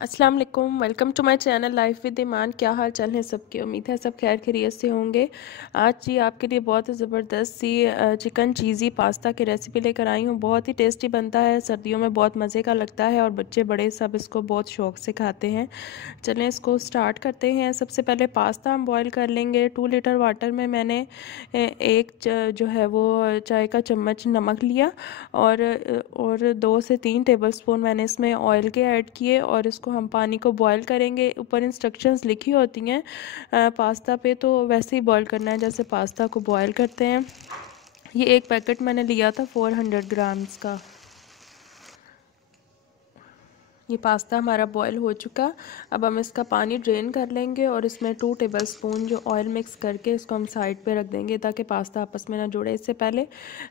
अस्सलाम वालेकुम। Welcome to my channel life with Iman. क्या हाल चाल है सबकी? उम्मीद है सब खैर खैरियत से होंगे। आज जी आपके लिए बहुत ही ज़बरदस्त सी चिकन चीज़ी पास्ता की रेसिपी लेकर आई हूँ। बहुत ही टेस्टी बनता है, सर्दियों में बहुत मज़े का लगता है और बच्चे बड़े सब इसको बहुत शौक से खाते हैं। चलें इसको स्टार्ट करते हैं। सबसे पहले पास्ता हम बॉईल कर लेंगे। 2 लीटर वाटर में मैंने जो है वो चाय का चम्मच नमक लिया और 2 से 3 टेबलस्पून मैंने इसमें ऑयल के ऐड किए और इसको हम पानी को बॉईल करेंगे। ऊपर इंस्ट्रक्शंस लिखी होती हैं पास्ता पे, तो वैसे ही बॉईल करना है जैसे पास्ता को बॉईल करते हैं। ये एक पैकेट मैंने लिया था 400 ग्राम्स का। ये पास्ता हमारा बॉईल हो चुका। अब हम इसका पानी ड्रेन कर लेंगे और इसमें 2 टेबलस्पून जो ऑयल मिक्स करके इसको हम साइड पे रख देंगे ताकि पास्ता आपस में ना जुड़े। इससे पहले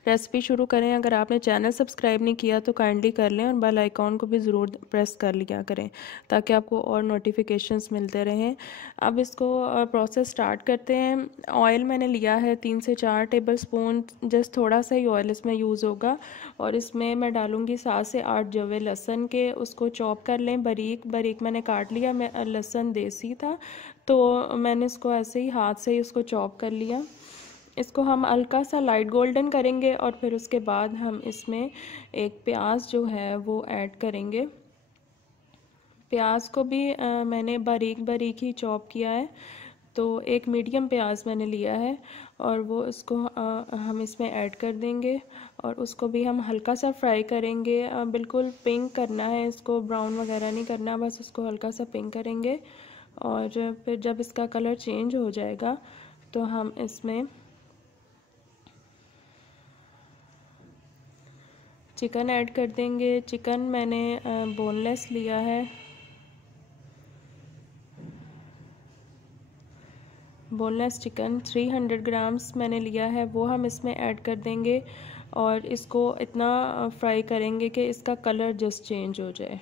रेसिपी शुरू करें, अगर आपने चैनल सब्सक्राइब नहीं किया तो काइंडली कर लें और बेल आइकॉन को भी ज़रूर प्रेस कर लिया करें ताकि आपको और नोटिफिकेशंस मिलते रहें। अब इसको प्रोसेस स्टार्ट करते हैं। ऑयल मैंने लिया है 3 से 4 टेबलस्पून, जस्ट थोड़ा सा ही ऑयल इसमें यूज़ होगा और इसमें मैं डालूँगी 7 से 8 जवे लहसुन के। उसको चॉप कर लें, बारीक बारीक मैंने काट लिया। मैं लहसुन देसी था तो मैंने इसको ऐसे ही हाथ से ही उसको चॉप कर लिया। इसको हम हल्का सा लाइट गोल्डन करेंगे और फिर उसके बाद हम इसमें एक प्याज जो है वो ऐड करेंगे। प्याज को भी मैंने बारीक बारीक ही चॉप किया है, तो एक मीडियम प्याज मैंने लिया है और वो इसको हम इसमें ऐड कर देंगे और उसको भी हम हल्का सा फ्राई करेंगे। बिल्कुल पिंक करना है इसको, ब्राउन वगैरह नहीं करना, बस उसको हल्का सा पिंक करेंगे। और फिर जब इसका कलर चेंज हो जाएगा तो हम इसमें चिकन ऐड कर देंगे। चिकन मैंने बोनलेस लिया है। बोनलेस चिकन 300 ग्राम्स मैंने लिया है, वो हम इसमें ऐड कर देंगे और इसको इतना फ्राई करेंगे कि इसका कलर जस्ट चेंज हो जाए।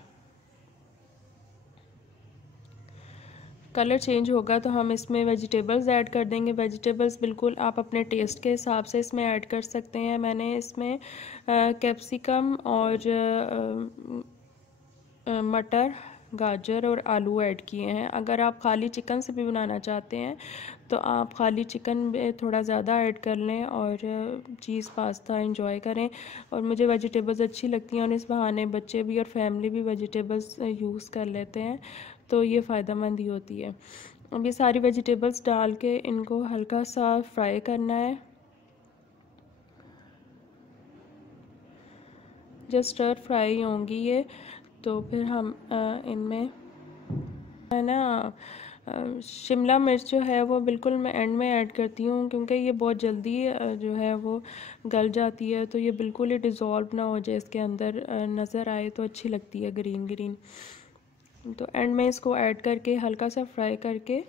कलर चेंज होगा तो हम इसमें वेजिटेबल्स ऐड कर देंगे। वेजिटेबल्स बिल्कुल आप अपने टेस्ट के हिसाब से इसमें ऐड कर सकते हैं। मैंने इसमें कैप्सिकम और मटर, गाजर और आलू ऐड किए हैं। अगर आप खाली चिकन से भी बनाना चाहते हैं तो आप खाली चिकन में थोड़ा ज़्यादा ऐड कर लें और चीज़ पास्ता एंजॉय करें। और मुझे वेजिटेबल्स अच्छी लगती हैं और इस बहाने बच्चे भी और फैमिली भी वेजिटेबल्स यूज़ कर लेते हैं, तो ये फ़ायदेमंद ही होती है। अब ये सारी वेजिटेबल्स डाल के इनको हल्का सा फ्राई करना है। जब स्टर फ्राई होंगी ये, तो फिर हम इनमें है ना शिमला मिर्च जो है वो बिल्कुल मैं एंड में ऐड करती हूँ क्योंकि ये बहुत जल्दी जो है वो गल जाती है, तो ये बिल्कुल ही डिज़ोल्व ना हो जाए, इसके अंदर नज़र आए तो अच्छी लगती है ग्रीन ग्रीन। तो एंड में इसको ऐड करके हल्का सा फ्राई करके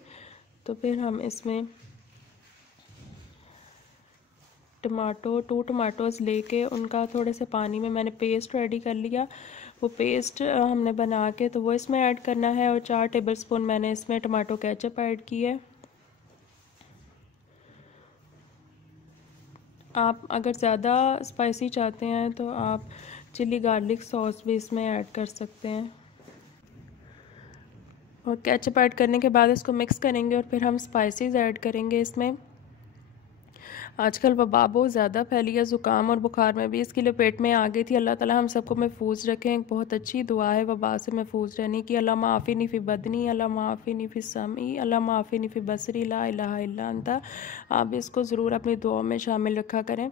तो फिर हम इसमें टू टमाटोज़ लेके उनका थोड़े से पानी में मैंने पेस्ट रेडी कर लिया। वो पेस्ट हमने बना के तो वो इसमें ऐड करना है और 4 टेबलस्पून मैंने इसमें टमाटो केचप ऐड की है। आप अगर ज़्यादा स्पाइसी चाहते हैं तो आप चिली गार्लिक सॉस भी इसमें ऐड कर सकते हैं। और केचप ऐड करने के बाद इसको मिक्स करेंगे और फिर हम स्पाइसेस ऐड करेंगे इसमें। आजकल वबा बहुत ज़्यादा फैली है, ज़ुकाम और बुखार में भी इसकी लपेट में आ गई थी। अल्लाह ताला हम सबको महफूज रखें। एक बहुत अच्छी दुआ है वबा से महफूज रहने की। अल्लाह माफ़ी फ़ी बदनी, अल्लाह माफ़ी फ़ी समी, अल्लाह माफ़ी फ़ी बसरी, ला इलाहा इल्ला अंता। आप इसको ज़रूर अपनी दुआ में शामिल रखा करें।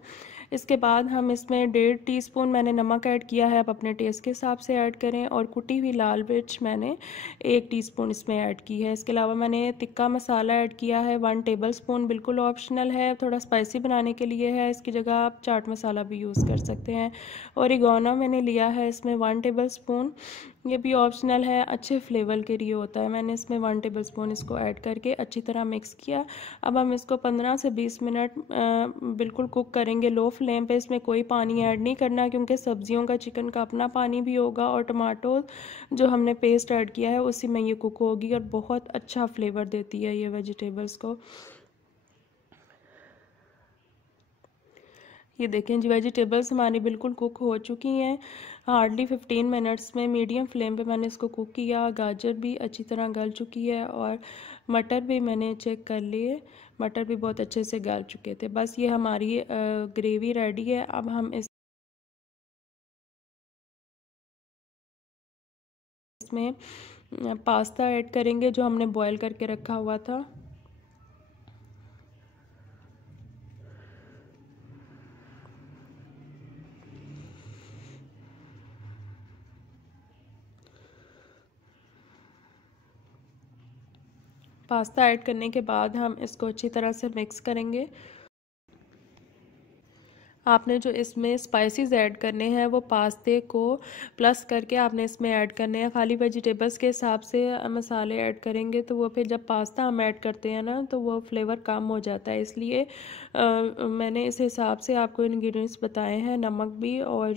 इसके बाद हम इसमें 1.5 टीस्पून मैंने नमक ऐड किया है, आप अपने टेस्ट के हिसाब से ऐड करें। और कुटी हुई लाल मिर्च मैंने 1 टीस्पून इसमें ऐड की है। इसके अलावा मैंने तिक्का मसाला ऐड किया है 1 टेबलस्पून, बिल्कुल ऑप्शनल है, थोड़ा स्पाइसी बनाने के लिए है। इसकी जगह आप चाट मसाला भी यूज़ कर सकते हैं। ओरिगानो मैंने लिया है इसमें 1 टेबलस्पून, ये भी ऑप्शनल है, अच्छे फ्लेवर के लिए होता है। मैंने इसमें 1 टेबलस्पून इसको ऐड करके अच्छी तरह मिक्स किया। अब हम इसको 15 से 20 मिनट बिल्कुल कुक करेंगे लो फ्लेम पे। इसमें कोई पानी ऐड नहीं करना क्योंकि सब्जियों का चिकन का अपना पानी भी होगा और टमाटो जो हमने पेस्ट ऐड किया है उसी में ये कुक होगी और बहुत अच्छा फ्लेवर देती है ये वेजिटेबल्स को। ये देखें जी, वेजिटेबल्स हमारी बिल्कुल कुक हो चुकी हैं। हार्डली 15 मिनट्स में मीडियम फ्लेम पे मैंने इसको कुक किया। गाजर भी अच्छी तरह गल चुकी है और मटर भी मैंने चेक कर लिए, मटर भी बहुत अच्छे से गल चुके थे। बस ये हमारी ग्रेवी रेडी है। अब हम इसमें पास्ता ऐड करेंगे जो हमने बॉईल करके रखा हुआ था। पास्ता ऐड करने के बाद हम इसको अच्छी तरह से मिक्स करेंगे। आपने जो इसमें स्पाइसेस ऐड करने हैं वो पास्ते को प्लस करके आपने इसमें ऐड करने हैं। खाली वेजिटेबल्स के हिसाब से मसाले ऐड करेंगे तो वो फिर जब पास्ता हम ऐड करते हैं ना तो वो फ्लेवर कम हो जाता है, इसलिए मैंने इस हिसाब से आपको इंग्रेडिएंट्स बताए हैं, नमक भी और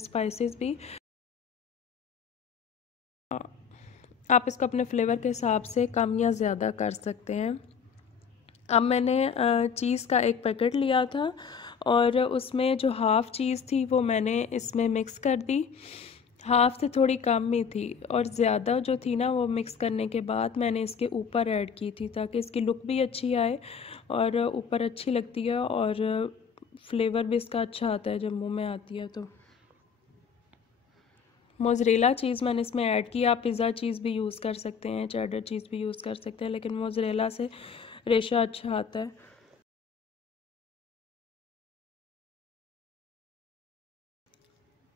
स्पाइसेस भी। आप इसको अपने फ्लेवर के हिसाब से कम या ज़्यादा कर सकते हैं। अब मैंने चीज़ का एक पैकेट लिया था और उसमें जो हाफ़ चीज़ थी वो मैंने इसमें मिक्स कर दी। हाफ़ से थोड़ी कम ही थी और ज़्यादा जो थी ना वो मिक्स करने के बाद मैंने इसके ऊपर ऐड की थी ताकि इसकी लुक भी अच्छी आए और ऊपर अच्छी लगती है और फ्लेवर भी इसका अच्छा आता है जब मुंह में आती है। तो मोज़रेला चीज़ मैंने इसमें ऐड की। आप पिज़्ज़ा चीज़ भी यूज़ कर सकते हैं, चेडर चीज़ भी यूज़ कर सकते हैं, लेकिन मोज़रेला से रेशा अच्छा आता है।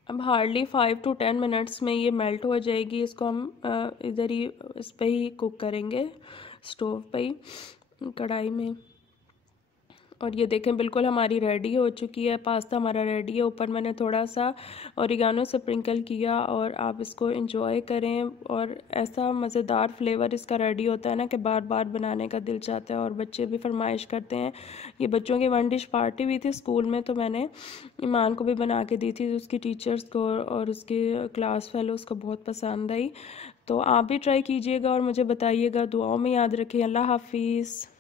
अब हार्डली 5 to 10 मिनट्स में ये मेल्ट हो जाएगी। इसको हम इधर ही इस पे ही कुक करेंगे, स्टोव पे ही, कढ़ाई में। और ये देखें बिल्कुल हमारी रेडी हो चुकी है, पास्ता हमारा रेडी है। ऊपर मैंने थोड़ा सा ओरिगानो स्प्रिंकल किया और आप इसको एंजॉय करें। और ऐसा मज़ेदार फ्लेवर इसका रेडी होता है ना कि बार बार बनाने का दिल चाहता है और बच्चे भी फरमाइश करते हैं। ये बच्चों की वन डिश पार्टी भी थी स्कूल में, तो मैंने ईमान को भी बना के दी थी, उसकी टीचर्स को और उसके क्लास फेलोज़ को बहुत पसंद आई। तो आप भी ट्राई कीजिएगा और मुझे बताइएगा। दुआओं में याद रखिए। अल्लाह हाफिज़।